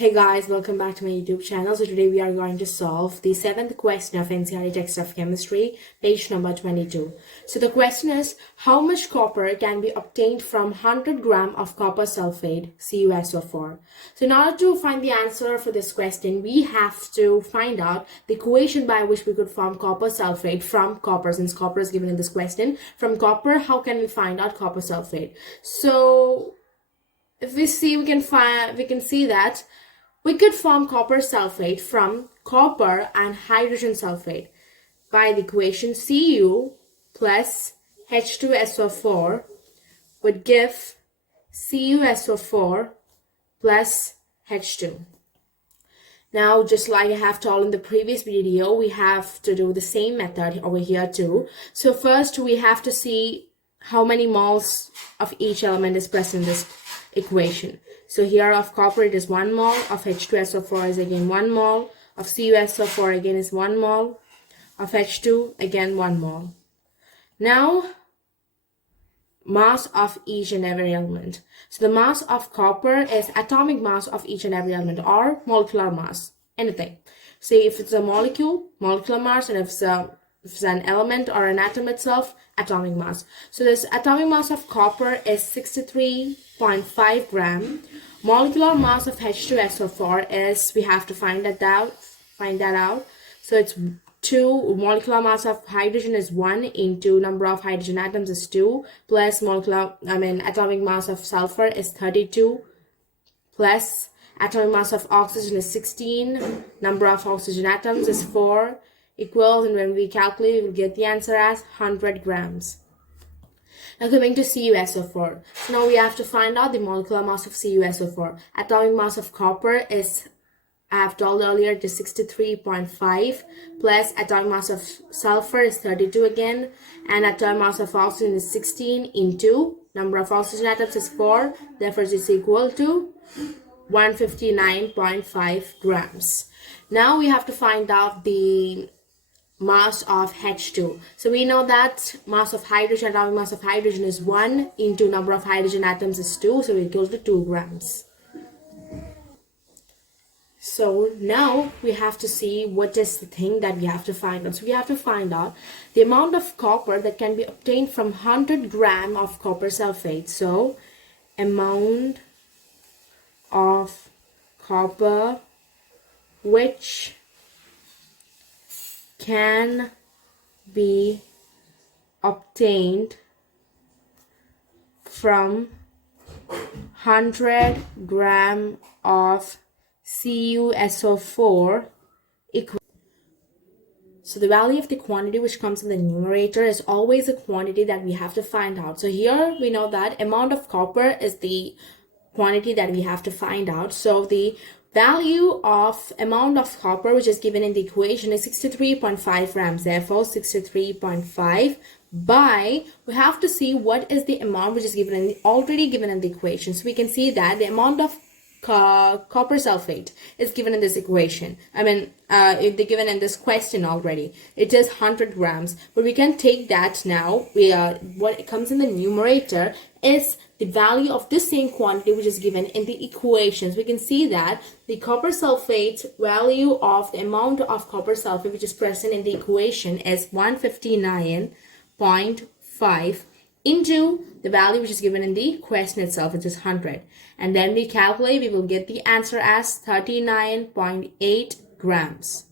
Hey guys, welcome back to my YouTube channel. So today we are going to solve the 7th question of NCERT text of chemistry, page number 22. So the question is, how much copper can be obtained from 100 gram of copper sulfate, CuSO4? So in order to find the answer for this question, we have to find out the equation by which we could form copper sulfate from copper, since copper is given in this question. From copper, how can we find out copper sulfate? So if we see, we can see that we could form copper sulfate from copper and hydrogen sulfate by the equation Cu plus H2SO4 would give CuSO4 plus H2. Now, just like I have told in the previous video, we have to do the same method over here too. So first we have to see how many moles of each element is present in this equation. So here of copper it is 1 mole, of H2SO4 is again 1 mole, of CuSO4 again is 1 mole, of H2 again 1 mole. Now, mass of each and every element. So the mass of copper is atomic mass of each and every element, or molecular mass, anything. Say if it's a molecule, molecular mass, and if it's an element or an atom itself, atomic mass. So this atomic mass of copper is 63.5 gram. Molecular mass of H2SO4 is, we have to find that out. So it's 2. Molecular mass of hydrogen is 1 into number of hydrogen atoms is 2 plus atomic mass of sulfur is 32 plus atomic mass of oxygen is 16. Number of oxygen atoms is 4 equals, and when we calculate, we will get the answer as 100 grams. Now coming to CuSO4. So now we have to find out the molecular mass of CuSO4. Atomic mass of copper is, I have told earlier, it is 63.5 plus atomic mass of sulfur is 32 again, and atomic mass of oxygen is 16 into number of oxygen atoms is 4, therefore it is equal to 159.5 grams. Now we have to find out the mass of H2. So we know that mass of hydrogen, atomic mass of hydrogen is 1 into number of hydrogen atoms is 2, so it goes to 2 grams. So now we have to see what is the thing that we have to find out. So we have to find out the amount of copper that can be obtained from 100 gram of copper sulfate. So amount of copper which can be obtained from 100 gram of CuSO4 equal. So the value of the quantity which comes in the numerator is always a quantity that we have to find out. So here we know that amount of copper is the quantity that we have to find out. So the value of amount of copper which is given in the equation is 63.5 grams. Therefore 63.5 by, we have to see what is the amount which is already given in the equation. So we can see that the amount of copper sulfate is given in this equation. If they're given in this question already, it is 100 grams. But we can take that now. What comes in the numerator is the value of this same quantity which is given in the equations. We can see that the copper sulfate value of the amount of copper sulfate which is present in the equation is 159.5 into the value which is given in the question itself, which is 100. And then we calculate, we will get the answer as 39.8 grams.